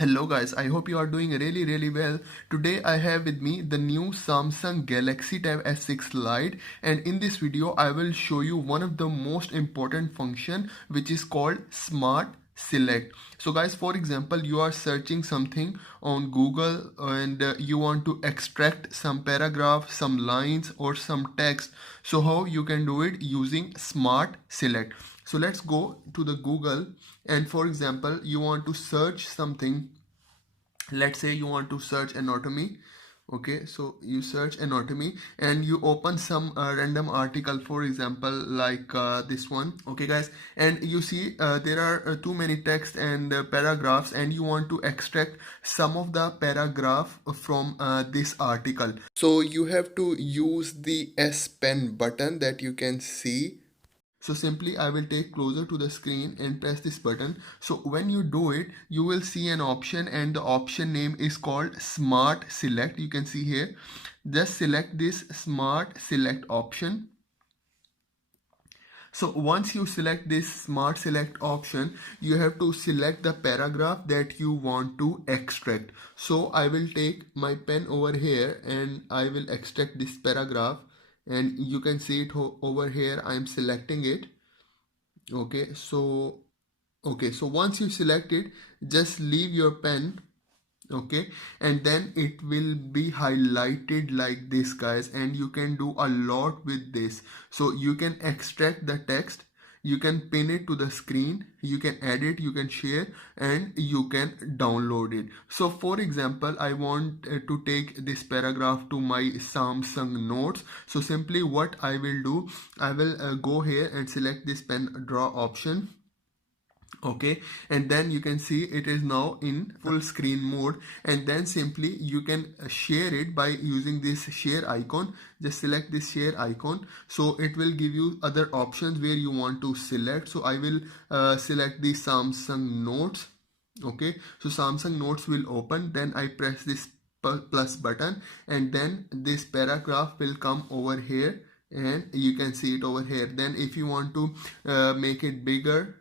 Hello guys, I hope you are doing really well. Today I have with me the new Samsung Galaxy Tab S6 Lite, and in this video I will show you one of the most important function which is called Smart Select. So guys, for example, you are searching something on Google and you want to extract some paragraph, some lines or some text. So how you can do it using Smart Select. So let's go to the Google, and for example you want to search something. Let's say you want to search anatomy. Okay, so you search anatomy and you open some random article, for example like this one. Okay guys, and you see there are too many text and paragraphs, and you want to extract some of the paragraph from this article. So you have to use the S Pen button that you can see. So simply I will take closer to the screen and press this button. So when you do it, you will see an option, and the option name is called Smart Select. You can see here. Just select this Smart Select option. So once you select this Smart Select option, you have to select the paragraph that you want to extract. So I will take my pen over here and I will extract this paragraph, and you can see it over here. I am selecting it. Okay, so once you select it, just leave your pen. Okay, and then it will be highlighted like this guys, and you can do a lot with this. So you can extract the text, you can pin it to the screen, you can edit, you can share, and you can download it. So for example, I want to take this paragraph to my Samsung Notes. So simply what I will do, I will go here and select this pen draw option. Okay, and then you can see it is now in full screen mode, and then simply you can share it by using this share icon. Just select this share icon, so it will give you other options where you want to select. So I will select the Samsung Notes. Okay, so Samsung Notes will open, then I press this plus button, and then this paragraph will come over here, and you can see it over here. Then if you want to make it bigger,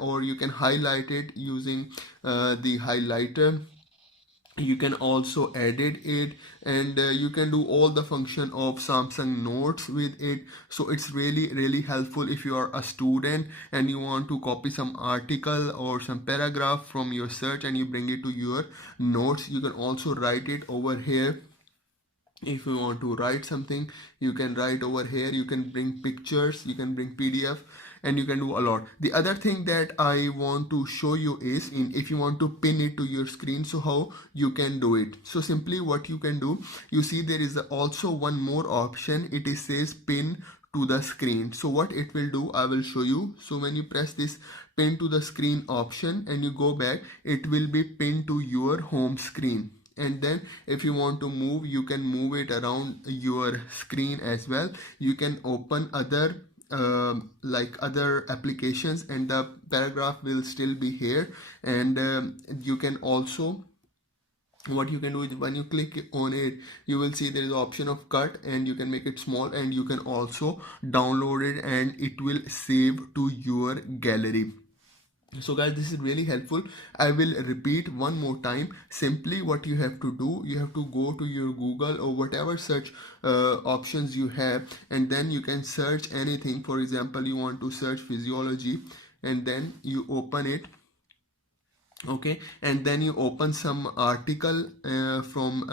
or you can highlight it using the highlighter, you can also edit it, and you can do all the function of Samsung Notes with it. So it's really helpful if you are a student and you want to copy some article or some paragraph from your search and you bring it to your notes. You can also write it over here. If you want to write something, you can write over here. You can bring pictures, you can bring PDF, and you can do a lot. The other thing that I want to show you is if you want to pin it to your screen, so how you can do it. So simply what you can do, you see there is also one more option. It is says pin to the screen. So what it will do, I will show you. So when you press this pin to the screen option and you go back, it will be pinned to your home screen. And then if you want to move, you can move it around your screen as well. You can open other like other applications, and the paragraph will still be here. And you can also, what you can do is when you click on it, you will see there is an option of cut, and you can make it small, and you can also download it, and it will save to your gallery. So guys, this is really helpful. I will repeat one more time. Simply what you have to do, you have to go to your Google or whatever search options you have, and then you can search anything. For example, you want to search physiology, and then you open it. Okay, and then you open some article from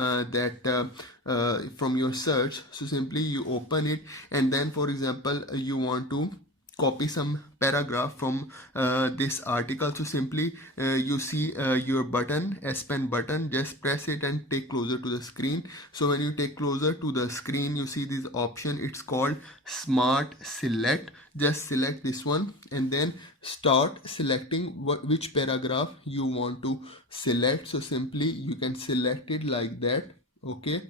from your search. So simply you open it, and then for example you want to copy some paragraph from this article. So simply you see your button, S Pen button, just press it and take closer to the screen. So when you take closer to the screen, you see this option, it's called Smart Select. Just select this one, and then start selecting which paragraph you want to select. So simply you can select it like that. Okay,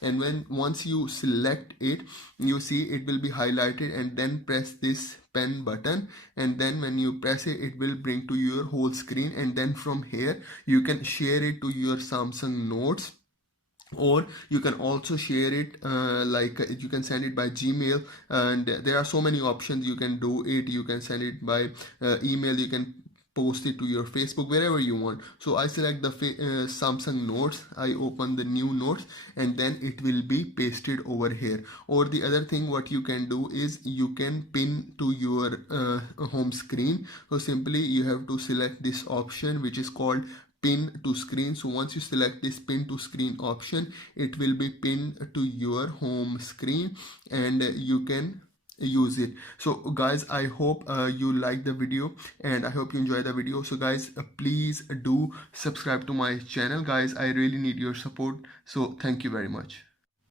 and once you select it, you see it will be highlighted, and then press this pen button, and then when you press it, it will bring to your whole screen, and then from here you can share it to your Samsung Notes, or you can also share it you can send it by Gmail, and there are so many options you can do it. You can send it by email, you can post it to your Facebook, wherever you want. So I select the Samsung Notes, I open the new notes, and then it will be pasted over here. Or the other thing what you can do is you can pin to your home screen. So simply you have to select this option which is called pin to screen. So once you select this pin to screen option, it will be pinned to your home screen and you can use it. So guys, I hope you like the video and I hope you enjoy the video. So guys, please do subscribe to my channel guys. I really need your support. So thank you very much.